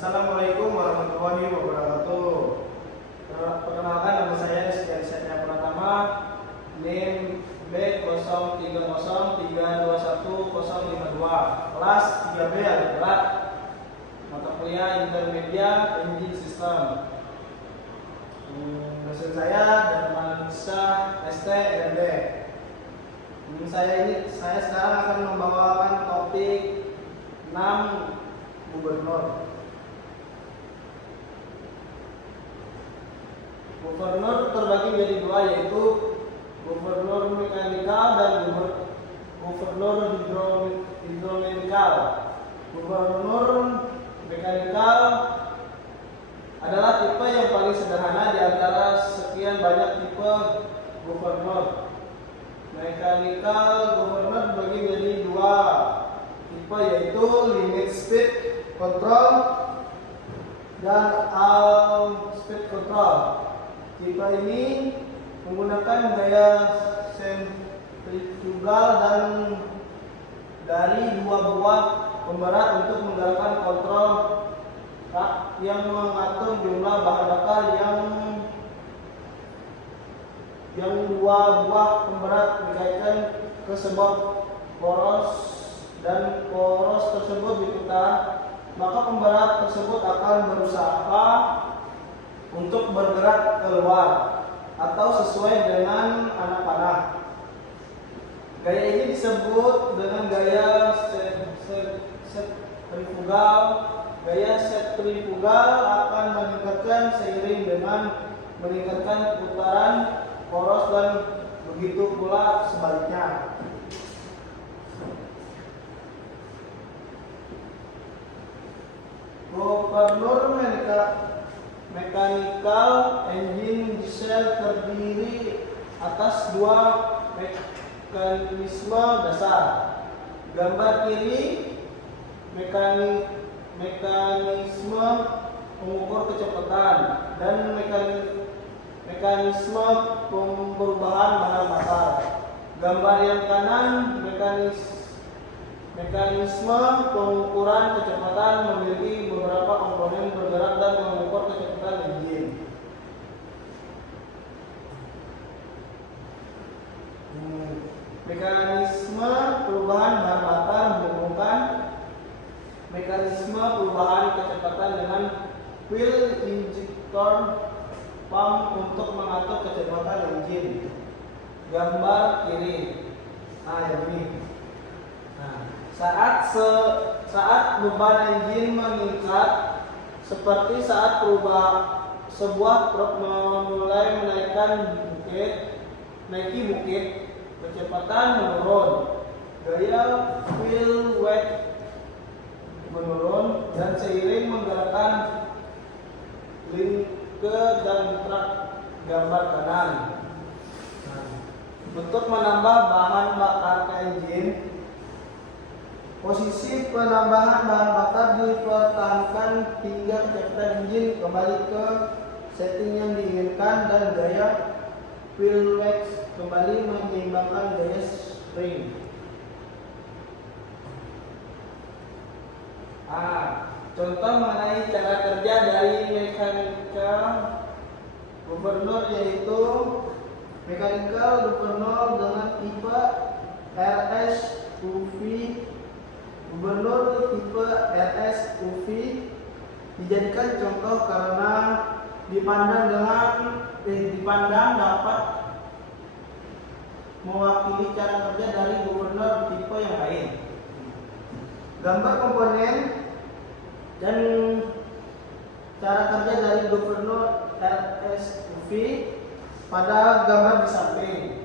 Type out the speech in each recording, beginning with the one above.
Assalamualaikum warahmatullahi wabarakatuh. Perkenalkan, nama saya Rizky Setya Pratama, NIM B0303210052, kelas 3B adalah mata kuliah intermedia engine system. Dosen saya Darmansyah ST.MD. Saya sekarang akan membawakan topik 6 gubernur. Gubernur terbagi menjadi dua, yaitu gubernur mekanikal dan gubernur hidrometikal. Gubernur mekanikal adalah tipe yang paling sederhana di antara sekian banyak tipe gubernur. Mekanikal gubernur terbagi menjadi dua tipe, yaitu limit speed control dan all speed control. Tipe ini menggunakan gaya sentrifugal dan dari dua buah pemberat untuk menggerakkan kontrol rak yang mengatur jumlah bahan bakar yang dua buah pemberat dikaitkan ke sebuah poros dan poros tersebut diputar, maka pemberat tersebut akan berusaha untuk bergerak keluar atau sesuai dengan anak panah. Gaya ini disebut dengan gaya sentrifugal. Gaya sentrifugal akan meningkatkan seiring dengan meningkatkan putaran poros dan begitu pula sebaliknya. Gubernur mechanical engine diesel terdiri atas dua mekanisme dasar. Gambar kiri mekanisme pengukur kecepatan dan mekanisme perubahan bahan bakar. Gambar yang kanan mekanisme pengukuran kecepatan memiliki beberapa komponen bergerak dan mengukur kecepatan engine. Mekanisme perubahan bahan bakar menghubungkan mekanisme perubahan kecepatan dengan fuel injector pump untuk mengatur kecepatan engine. Gambar kiri. Yang ini. Saat beban engine meningkat, seperti saat sebuah truk mulai menaiki bukit, kecepatan menurun, gaya fuel weight menurun, dan seiring menggerakkan linke dan truk. Gambar kanan. Untuk menambah bahan bakar ke engine, posisi penambahan bahan bakar dipertahankan hingga kecepatan engine kembali ke setting yang diinginkan dan gaya fuel weight kembali menyeimbangkan gaya spring. Contoh mengenai cara kerja dari mechanical gubernur, yaitu mechanical gubernur dengan tipe RS-UV. Gubernur tipe RS-UV dijadikan contoh karena dipandang dapat mewakili cara kerja dari gubernur tipe yang lain. Gambar komponen dan cara kerja dari gubernur RS-UV pada gambar di samping.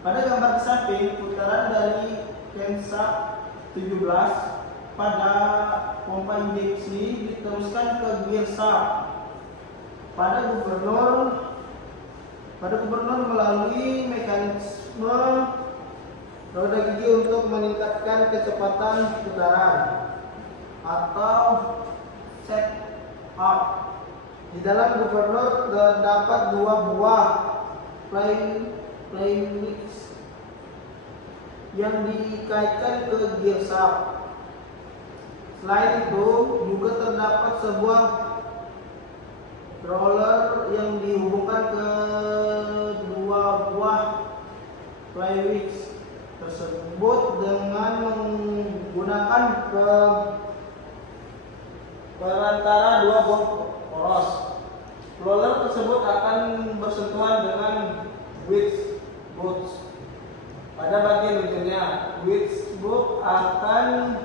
Pada gambar di samping, putaran dari crankshaft 17 pada pompa injeksi diteruskan ke gear shaft. Pada gubernur melalui mekanisme roda gigi untuk meningkatkan kecepatan putaran atau set up. Di dalam gubernur terdapat dua buah playlist yang dikaitkan ke gear shaft. Selain itu, juga terdapat sebuah roller yang dihubungkan ke dua buah flywheels tersebut dengan menggunakan perantara dua buah poros. Roller tersebut akan bersentuhan dengan wedge boots pada bagian ujungnya. Wedge boot akan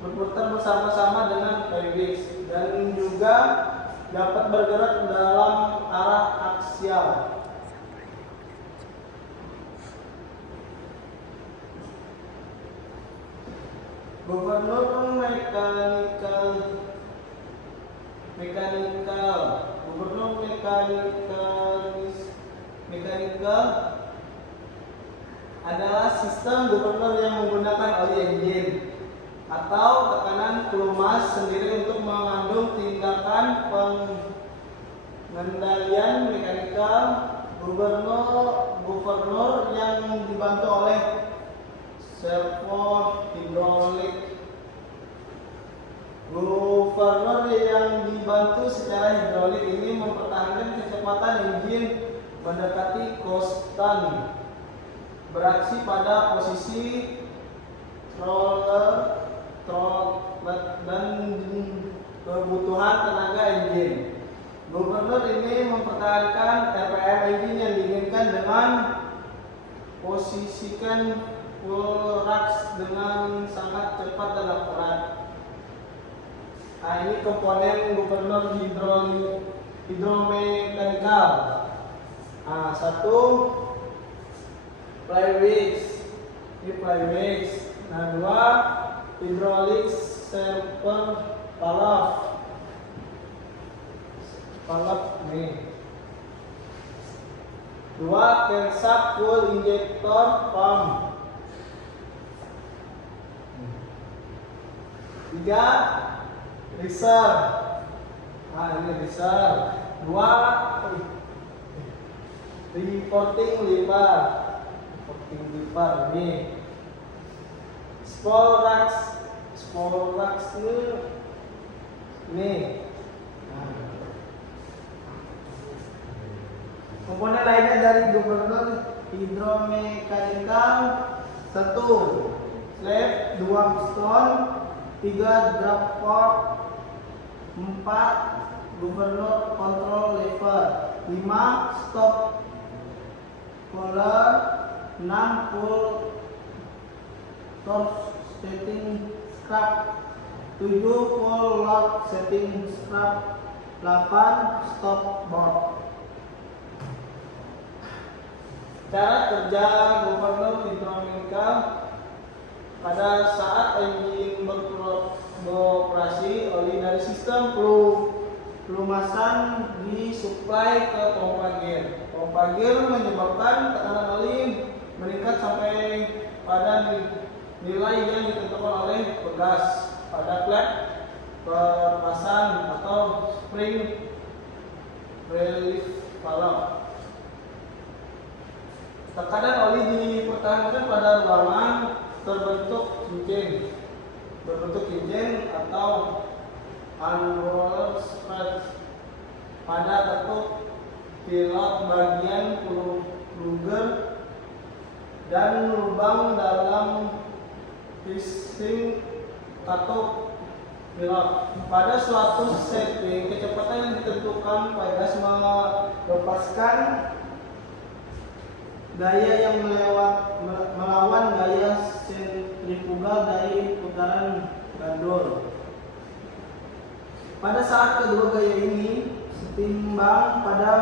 berputar bersama-sama dengan flywheels dan juga dapat bergerak dalam arah aksial. Gubernur mekanikal adalah sistem gubernur yang menggunakan oli engine atau tekanan pelumas sendiri untuk mengandung tindakan pengendalian mekanikal. Gubernur yang dibantu oleh servo hidrolik. Gubernur yang dibantu secara hidrolik ini mempertahankan kecepatan engine mendekati konstan, beraksi pada posisi throttle dan kebutuhan tenaga engine. Gubernur ini mempertahankan RPM engine yang diinginkan dengan posisikan full racks dengan sangat cepat dan akurat. Nah, ini komponen gubernur hidromekanikal. Nah, satu flywheels, ini flywheels. Nah, dua hydraulic server valve nih. Dua crankshaft full injector pump. Tiga reserve. Nah, ini reserve. Dua reporting lever. Nih. Spool racks nih. Komponen lainnya dari gubernur hidromekanikal: satu slab, dua piston, tiga drag fork, empat gubernur control lever, lima stop collar, enam full torque setting strap, tujuh full lock setting strap, 8 stop board. Cara kerja gubernur hidromekanikal: pada saat engine beroperasi, oli dari sistem pelumasan disuplai ke pompa gear. Pompa gear menyebabkan tekanan oli meningkat sampai pada nilai yang ditentukan oleh pegas pada klep perpasan atau spring relief valve. Tekanan oli dipertahankan pada ruangan berbentuk cincin atau unrolled strips pada bentuk pilot bagian plugger dan lubang dalam casing katup pilot. Pada suatu setting, kecepatan yang ditentukan pegas melepaskan gaya yang melawan gaya sentrifugal dari putaran gandul. Pada saat kedua gaya ini setimbang pada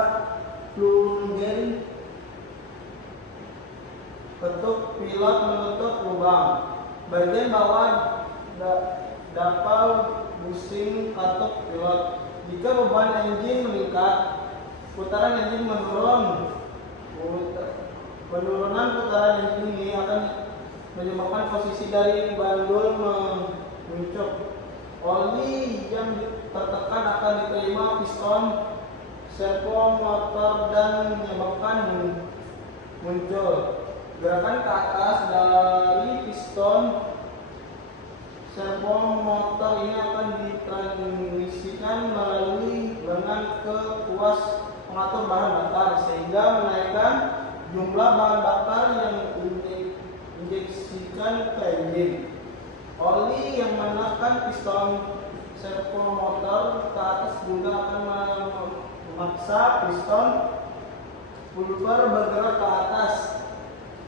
plunger, bentuk pilot menutup lubang. Bagian bawah dapal busing katup pilot. Jika beban engine meningkat, putaran engine menurun. Penurunan putaran engine ini akan menyebabkan posisi dari bandul mengucuk. Oli yang tertekan akan diterima piston servo motor dan menyebabkan muncul gerakan ke atas dari piston servo motor ini akan ditransmisikan melalui lengan ke kuas pengatur bahan bakar sehingga menaikkan jumlah bahan bakar yang diinjeksikan ke engine. Oli yang menekan piston servo motor ke atas juga akan memaksa piston pulper bergerak ke atas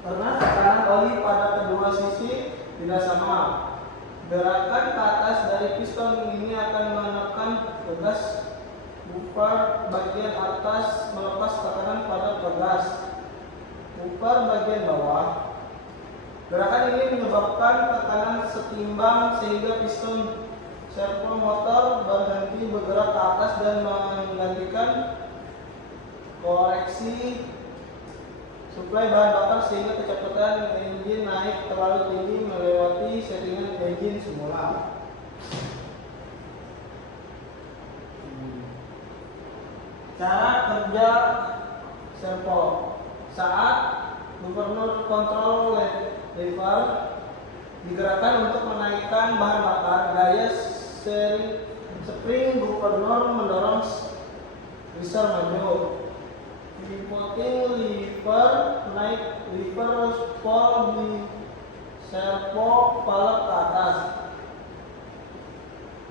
karena tekanan oli pada kedua sisi tidak sama. Gerakan ke atas dari piston ini akan menekan pegas bumper bagian atas melepas tekanan pada pegas bumper bagian bawah. Gerakan ini menyebabkan tekanan setimbang sehingga piston servo motor berhenti bergerak ke atas dan menggantikan koreksi suplai bahan bakar sehingga kecepatan engine naik terlalu tinggi melewati settingan engine semula. Cara kerja servo. Saat gubernur kontrol lever digerakkan untuk menaikkan bahan bakar, gaya spring gubernur mendorong besar maju. Pivoting lever naik lever spool di servo valve ke atas.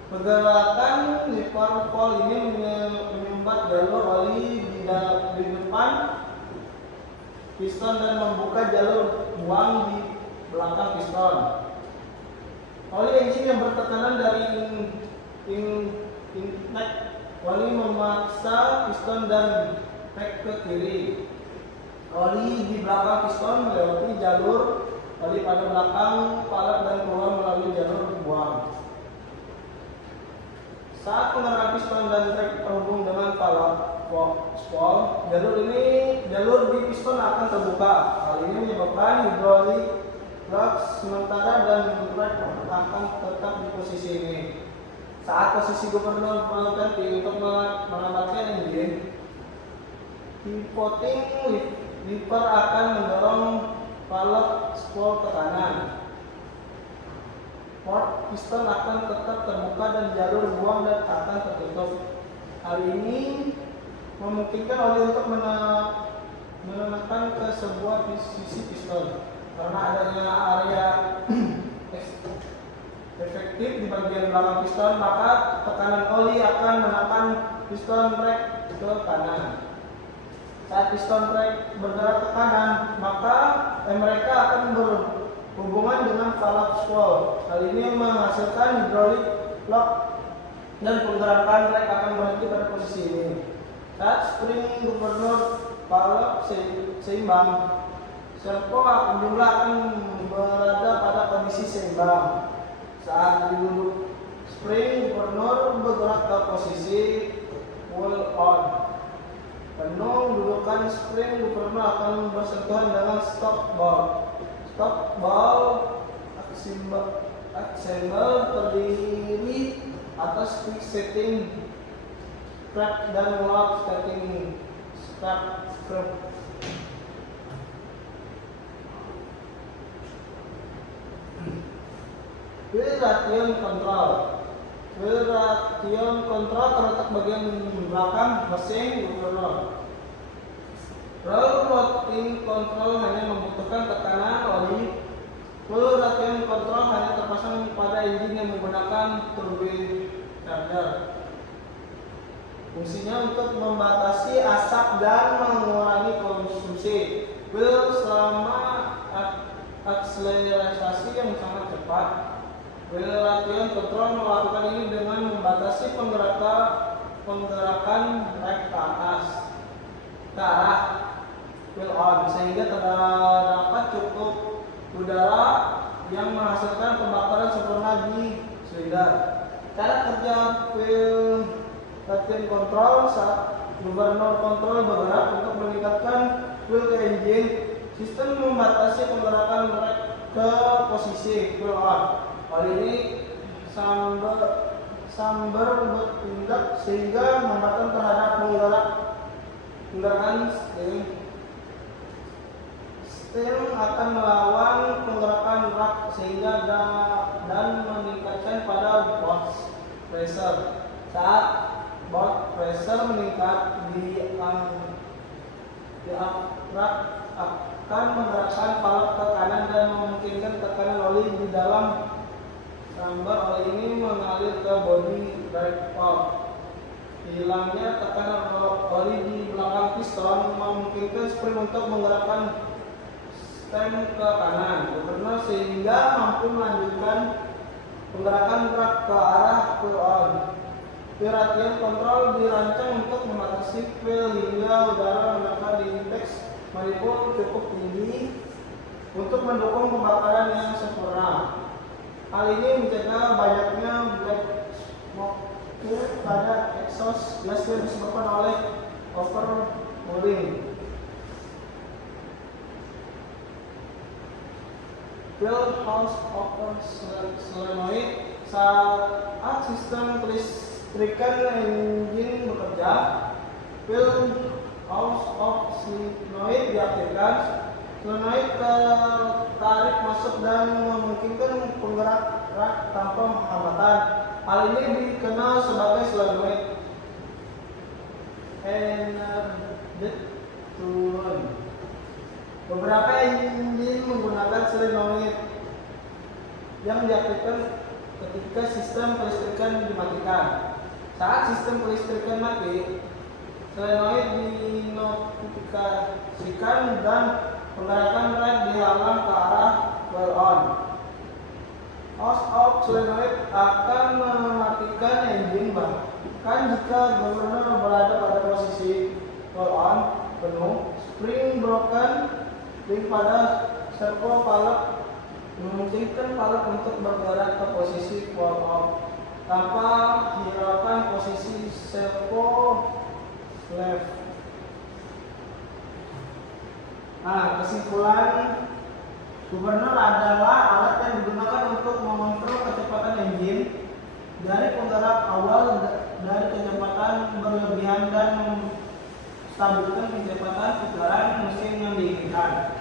Pergerakan lever spool ini menyumbat jalur oli di depan piston dan membuka jalur buang di belakang piston. Oli engine yang bertekanan dari intake oli memaksa piston dan pack ke kiri. Oli di belakang piston melewati jalur oli pada belakang valve dan keluar melalui jalur buang. Saat pengerahan piston dan trek terhubung dengan valve spool, jalur di piston akan terbuka. Hal ini menyebabkan hidrolik flux sementara dan trek akan tetap di posisi ini. Saat posisi gubernur melakukan untuk melambatkan engine, pivoting lever akan mendorong valve spool ke kanan. Port piston akan tetap terbuka dan jalur buang dan akan tertutup. Hal ini memungkinkan oli untuk menekan ke sebuah sisi piston. Karena adanya area efektif di bagian belakang piston, maka tekanan oli akan menekan piston brake ke kanan. Saat piston brake bergerak ke kanan, maka mereka akan berhubungan dengan valve spool. Hal ini menghasilkan hidrolik lock dan pergerakan brake akan berhenti pada posisi ini. Saat spring gubernur valve seimbang, servo jumlah akan berada pada kondisi seimbang. Saat diduduk spring gubernur bergerak ke posisi pull on. Penuh dudukan spring gubernur akan bersentuhan dengan stop ball. Stop ball aksembel terdiri atas quick setting strap dan lock setting strap screw. Wheel ration control. Wheel ration control terletak bagian belakang mesin gubernur. Roll routing control hanya membutuhkan tekanan oli. Wheel ration control hanya terpasang pada engine yang menggunakan turbine charger. Fungsinya untuk membatasi asap dan mengurangi konsumsi. Wheel selama akselerasi yang sangat cepat. Wheel ration control melakukan ini dengan membatasi penggerakan rek ke atas ke arah wheel on sehingga terdapat cukup udara yang menghasilkan pembakaran sempurna di silinder. Cara kerja wheel ration control saat gubernur kontrol bergerak untuk meningkatkan wheel engine, sistem membatasi penggerakan rek ke posisi wheel on. Hal ini samber bertindak sehingga membatasi terhadap penggerakan steering. Steering akan melawan penggerakan rak sehingga dan meningkatkan bergantian pada board pressure. Saat board pressure meningkat, diaprak akan menggerakkan valve ke kanan dan memungkinkan tekanan oli di dalam chamber oli ini mengalir ke body drive valve. Hilangnya tekanan oli di belakang piston memungkinkan spring untuk menggerakkan stem ke kanan governor sehingga mampu melanjutkan penggerakan rak ke arah pull on. Radial kontrol dirancang untuk membatasi fuel hingga udara menekan di index manifold cukup tinggi untuk mendukung pembakaran yang sempurna. Hal ini mencegah banyaknya black smoke pada exhaust gas yang disebabkan oleh overhauling. Fuel house over solenoid. Saat sistem kelistrikan engine bekerja, fuel house of solenoid diaktifkan. Solenoid tertarik masuk dan memungkinkan penggerak rak tanpa hambatan. Hal ini dikenal sebagai solenoid energetic turn. Beberapa engine menggunakan solenoid yang diaktifkan ketika sistem kelistrikan dimatikan. Saat sistem kelistrikan mati, solenoid dinotifikasikan dan penggerakan rad dihalang ke arah well on. House of solenoid akan mematikan engine bahkan jika governor berada pada posisi well on penuh. Spring broken ring pada servo valve memungkinkan valve untuk bergerak ke posisi well on tanpa hiraukan posisi servo left. Kesimpulan, governor adalah alat yang digunakan untuk mengontrol kecepatan engine dari penggerak awal dari kecepatan berlebihan dan menstabilkan kecepatan putaran mesin yang diinginkan.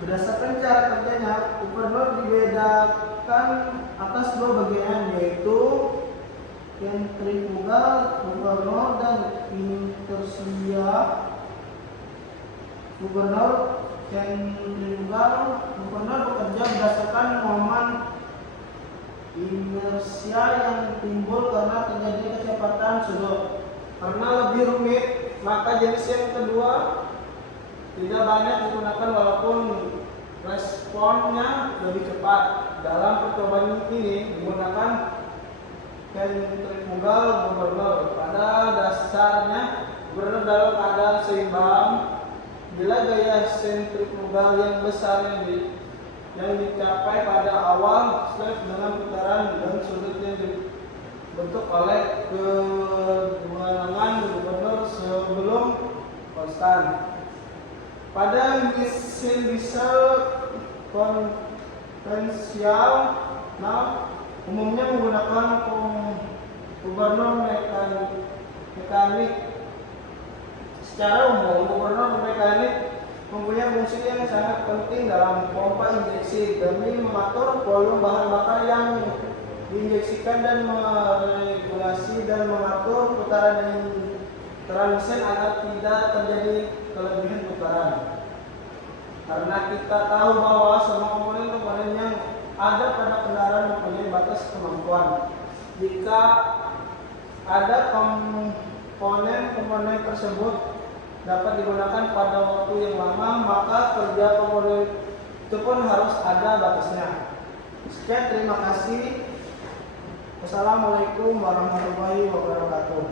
Berdasarkan cara kerjanya, governor dibedakan atas dua bagian, yaitu centrifugal governor dan inertia governor. Centrifugal governor bekerja berdasarkan momen inersia yang timbul karena terjadi kecepatan sudut. Karena lebih rumit, maka jenis yang kedua tidak banyak digunakan walaupun responnya lebih cepat. Dalam percobaan ini digunakan centrifugal governor. Pada dasarnya, governor dalam keadaan seimbang. Bila gaya sentrifugal yang besar yang dicapai pada awal slave dengan putaran dan sudut yang dibentuk oleh kedua lengan governor sebelum konstan. Pada mesin diesel konvensional umumnya menggunakan governor mekanik. Secara umum, governor mekanik mempunyai fungsi yang sangat penting dalam pompa injeksi demi mengatur volume bahan bakar yang diinjeksikan dan meregulasi dan mengatur putaran mesin agar tidak terjadi kelebihan putaran. Karena kita tahu bahwa semua komponen yang ada pada kendaraan mempunyai batas kemampuan. Jika ada komponen tersebut dapat digunakan pada waktu yang lama, maka kerja komponen itu pun harus ada batasnya. Sekian, terima kasih. Wassalamualaikum warahmatullahi wabarakatuh.